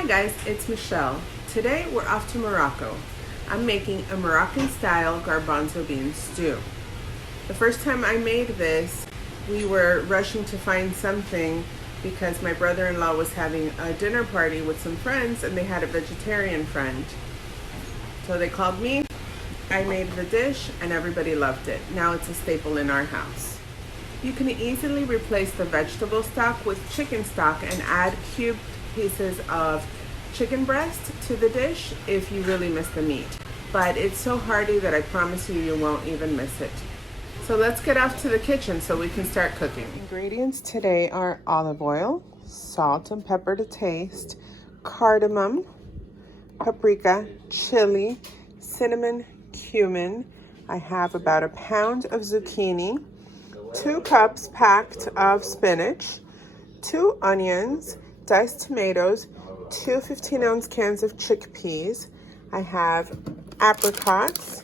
Hi guys, it's Michelle. Today we're off to Morocco. I'm making a Moroccan style garbanzo bean stew. The first time I made this, we were rushing to find something because my brother-in-law was having a dinner party with some friends and they had a vegetarian friend. So they called me, I made the dish and everybody loved it. Now it's a staple in our house. You can easily replace the vegetable stock with chicken stock and add cubed pieces of chicken breast to the dish if you really miss the meat. But it's so hearty that I promise you won't even miss it. So let's get off to the kitchen so we can start cooking. Ingredients today are olive oil, salt and pepper to taste, cardamom, paprika, chili, cinnamon, cumin. I have about a pound of zucchini, 2 cups packed of spinach, 2 onions, diced tomatoes, 2 15-ounce cans of chickpeas. I have apricots.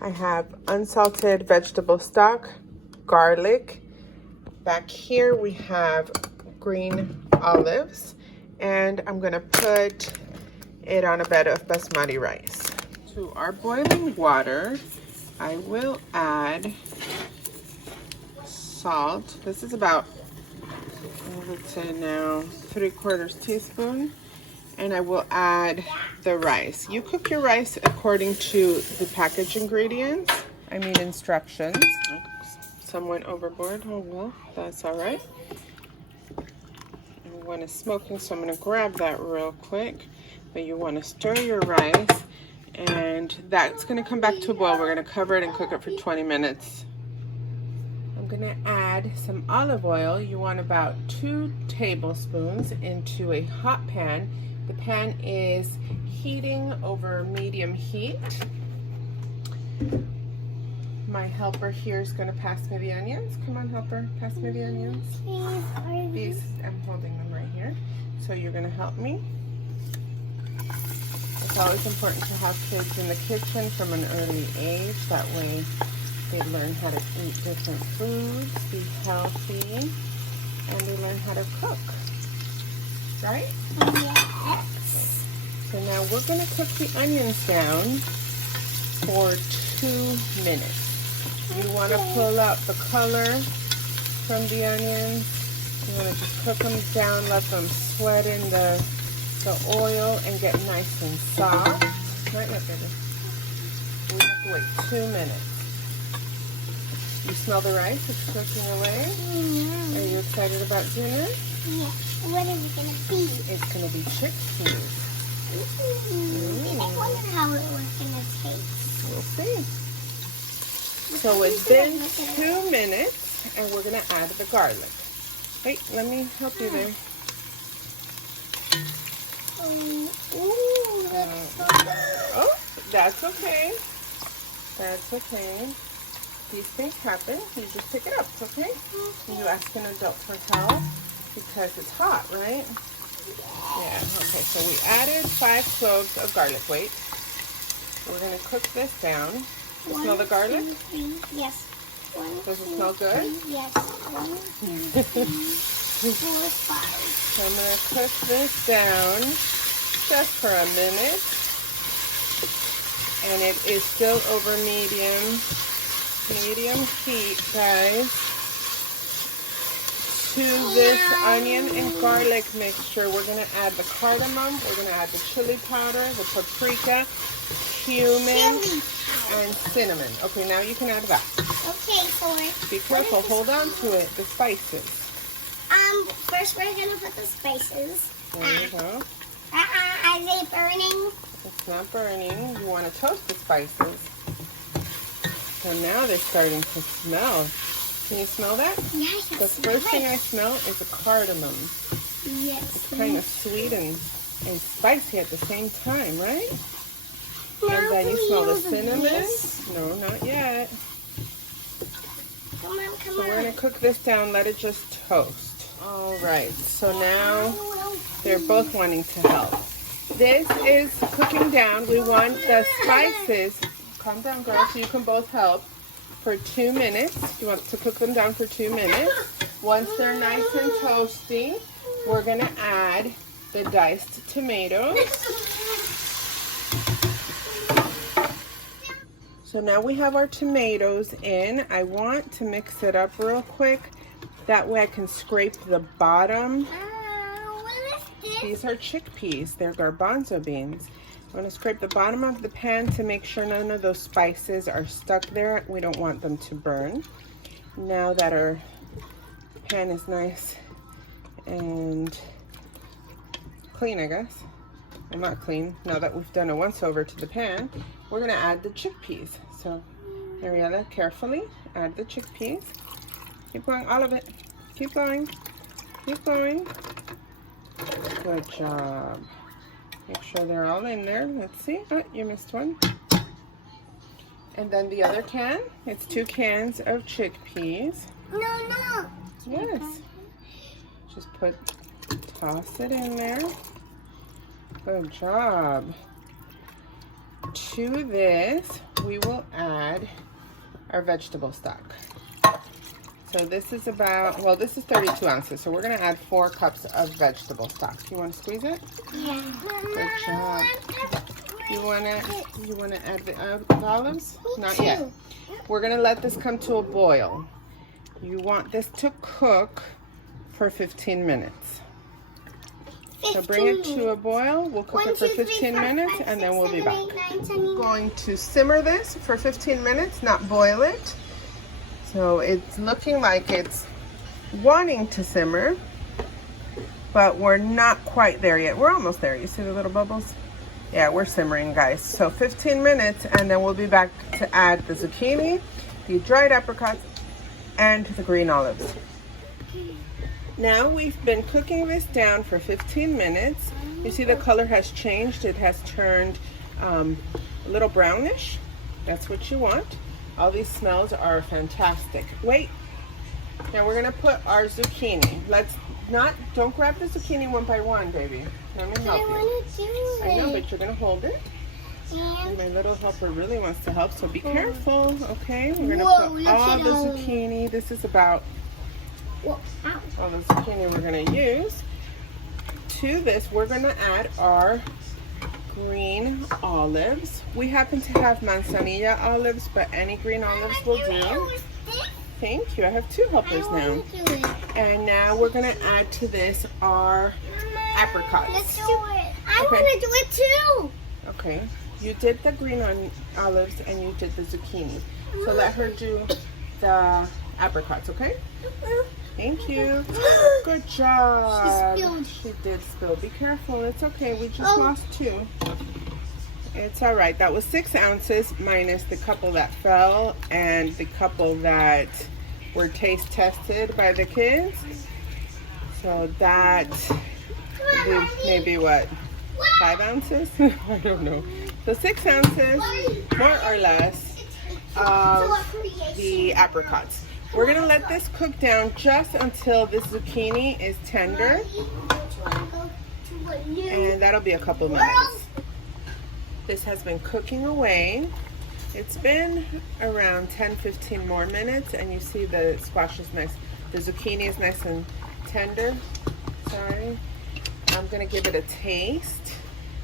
I have unsalted vegetable stock, garlic. Back here we have green olives, and I'm gonna put it on a bed of basmati rice. To our boiling water, I will add salt. This is about, let's say now, 3/4 teaspoon. And I will add the rice. You cook your rice according to the package ingredients. I mean instructions. Some went overboard. Oh well, that's all right. One is smoking, so I'm gonna grab that real quick. But you wanna stir your rice, and that's gonna come back to a boil. We're gonna cover it and cook it for 20 minutes. I'm gonna add some olive oil. You want about 2 tablespoons into a hot pan. The pan is heating over medium heat. My helper here is going to pass me the onions. Come on, helper, pass me the onions. These, I'm holding them right here. So you're going to help me. It's always important to have kids in the kitchen from an early age. That way they learn how to eat different foods, be healthy, and they learn how to cook. Right? Yes. So now we're going to cook the onions down for 2 minutes. You want to pull out the color from the onions. You want to just cook them down, let them sweat in the oil and get nice and soft. Right, look at this. We have to wait 2 minutes. You smell the rice? It's cooking away. Are you excited about dinner? Yeah. What is it going to be? It's going to be chickpeas. And I wonder how it was going to taste. We'll see. So it's been 2 minutes, and we're going to add the garlic. Wait, let me help you there. Oh, that's okay. That's okay. These things happen. You just pick it up, okay? You ask an adult for help. Because it's hot, right? Yeah, okay, so we added 5 cloves of garlic. Wait. We're going to cook this down. You smell the garlic? 1, 2, 3. Yes. 1, Does it smell good? 3. Yes. 1, 2, 3, 4, 5. So I'm going to cook this down just for a minute. And it is still over medium heat, guys. To this onion and garlic mixture, we're going to add the cardamom, we're going to add the chili powder, the paprika, cumin, and cinnamon. Okay, now you can add that. Okay, Be careful, hold on to it, the spices. First we're going to put the spices. There you go. Are they burning? It's not burning. You want to toast the spices. So now they're starting to smell. Can you smell that? Yes. The first thing I smell is the cardamom. Yes. It's kind of sweet and spicy at the same time, right? Now And then you smell the cinnamon. This? No, not yet. Come on. So we're going to cook this down, let it just toast. All right, so now they're both wanting to help. This is cooking down. We want the spices. Calm down, girl, so you can both help. For 2 minutes. You want to cook them down for 2 minutes. Once they're nice and toasty, we're going to add the diced tomatoes. So now we have our tomatoes in. I want to mix it up real quick. That way I can scrape the bottom. What is this? These are chickpeas. They're garbanzo beans. I'm going to scrape the bottom of the pan to make sure none of those spices are stuck there. We don't want them to burn. Now that our pan is nice and clean, I guess. Well, not clean. Now that we've done a once over to the pan, we're going to add the chickpeas. So, Mariella, carefully add the chickpeas. Keep going, all of it. Keep going. Keep going. Good job. Make sure they're all in there. Let's see. Oh, you missed one. And then the other can. It's 2 cans of chickpeas. No. Yes. Just toss it in there. Good job. To this, we will add our vegetable stock. So this is about, well, this is 32 ounces. So we're going to add 4 cups of vegetable stock. You want to squeeze it? Yeah. Good job. You want to add the olives? Not yet. We're going to let this come to a boil. You want this to cook for 15 minutes. So bring it to a boil. We'll cook it for 15 minutes and then we'll be back. We're going to simmer this for 15 minutes, not boil it. So it's looking like it's wanting to simmer, but we're not quite there yet. We're almost there. You see the little bubbles? Yeah, we're simmering, guys. So 15 minutes and then we'll be back to add the zucchini, the dried apricots, and the green olives. Now we've been cooking this down for 15 minutes. You see the color has changed. It has turned a little brownish. That's what you want. All these smells are fantastic. Wait, now we're gonna put our zucchini. Don't grab the zucchini one by one, baby. Let me help you. I know, but you're gonna hold it. And my little helper really wants to help, so be careful, okay? We're gonna put all the zucchini. This is about all the zucchini we're gonna use. To this, we're gonna add our green olives. We happen to have manzanilla olives, but any green olives will do. Thank you. I have 2 helpers now. And now we're gonna add to this our apricots. Let's do it. I want to do it too. Okay. You did the green olives and you did the zucchini. So let her do the apricots, okay? Thank you. Good job. She did spill. Be careful. It's okay. We just lost 2. It's all right. That was 6 ounces minus the couple that fell and the couple that were taste tested by the kids. So that would be maybe what? 5 ounces? I don't know. So 6 ounces, more or less, of the apricots. We're going to let this cook down just until the zucchini is tender. And that'll be a couple minutes. This has been cooking away. It's been around 10-15 more minutes, and you see the squash is nice. The zucchini is nice and tender. Sorry. I'm going to give it a taste.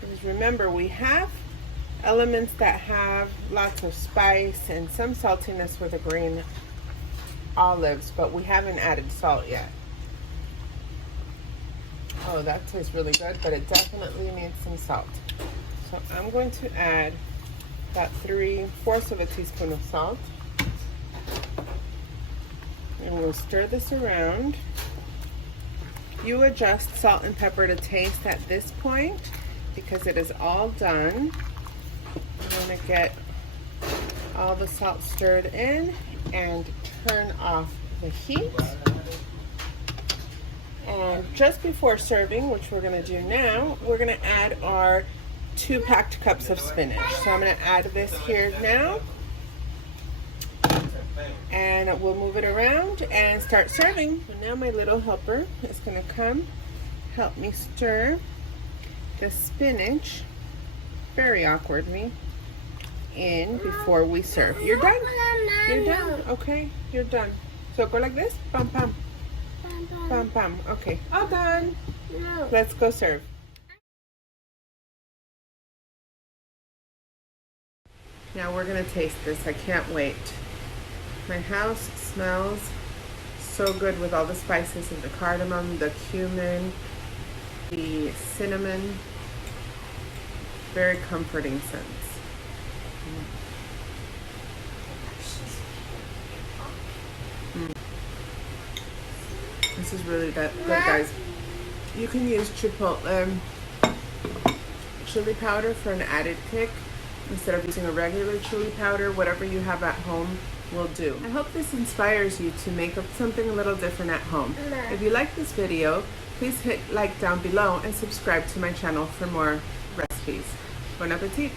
Because remember, we have elements that have lots of spice and some saltiness with the green olives, but we haven't added salt yet. Oh, that tastes really good, but it definitely needs some salt. So I'm going to add about 3/4 of a teaspoon of salt. And we'll stir this around. You adjust salt and pepper to taste at this point because it is all done. I'm going to get all the salt stirred in and turn off the heat. And just before serving, which we're going to do now, we're going to add our 2 packed cups of spinach. So I'm going to add this here now. And we'll move it around and start serving. So now my little helper is going to come help me stir the spinach very awkwardly in before we serve. You're done? You're done? Okay, you're done. So go like this. Pam, pam. Pam, pam. Okay, all done. No. Let's go serve. Now we're gonna taste this. I can't wait. My house smells so good with all the spices and the cardamom, the cumin, the cinnamon. Very comforting scents. This is really good, guys. You can use chipotle chili powder for an added kick instead of using a regular chili powder. Whatever you have at home will do. I hope this inspires you to make up something a little different at home. If you like this video, please hit like down below and subscribe to my channel for more recipes. Bon appetit!